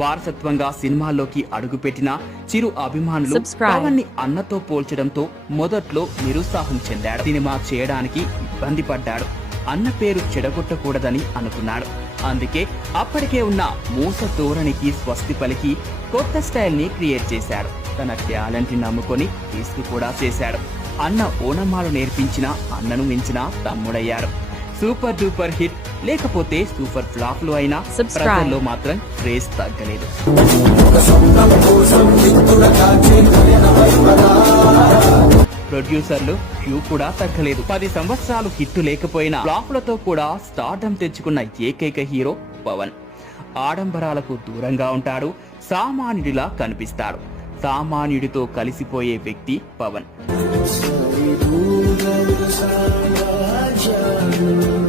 వారసత్వంగా సినిమాల్లోకి అడుగుపెట్టిన చిరు అభిమానులు పవన్ ని అన్నతో పోల్చడంతో మొదట్లో నిరుత్సాహం చెందాడు. సినిమా చేయడానికి ఇబ్బంది పడ్డాడు. అన్న పేరు చెడగొట్టకూడదని అనుకున్నాడు. అందుకే అప్పటికే ఉన్న మూస ధోరణికి స్వస్తి పలికి కొత్త స్టైల్ ని క్రియేట్ చేశాడు. తన టాలెంట్ ని నమ్ముకొని రిస్క్ కూడా చేశాడు. అన్న ఓనమాలు నేర్పించిన అన్నను మించిన తమ్ముడయ్యాడు. సూపర్ డూపర్ హిట్ లేకపోతే సూపర్ ఫ్లాప్ లు అయినా ప్రజల్లో మాత్రం క్రేజ్ తగ్గలేదు. ప్రొడ్యూసర్లు క్యూ కూడా తగ్గలేదు. 10 సంవత్సరాలు హిట్ లేకపోయినా ఫ్లాప్లతో కూడా స్టార్డమ్ తెచ్చుకున్న ఏకైక హీరో పవన్. ఆడంబరాలకు దూరంగా ఉంటాడు. సామాన్యుడిలా కనిపిస్తాడు. సామాన్యుడితో కలిసిపోయే వ్యక్తి పవన్.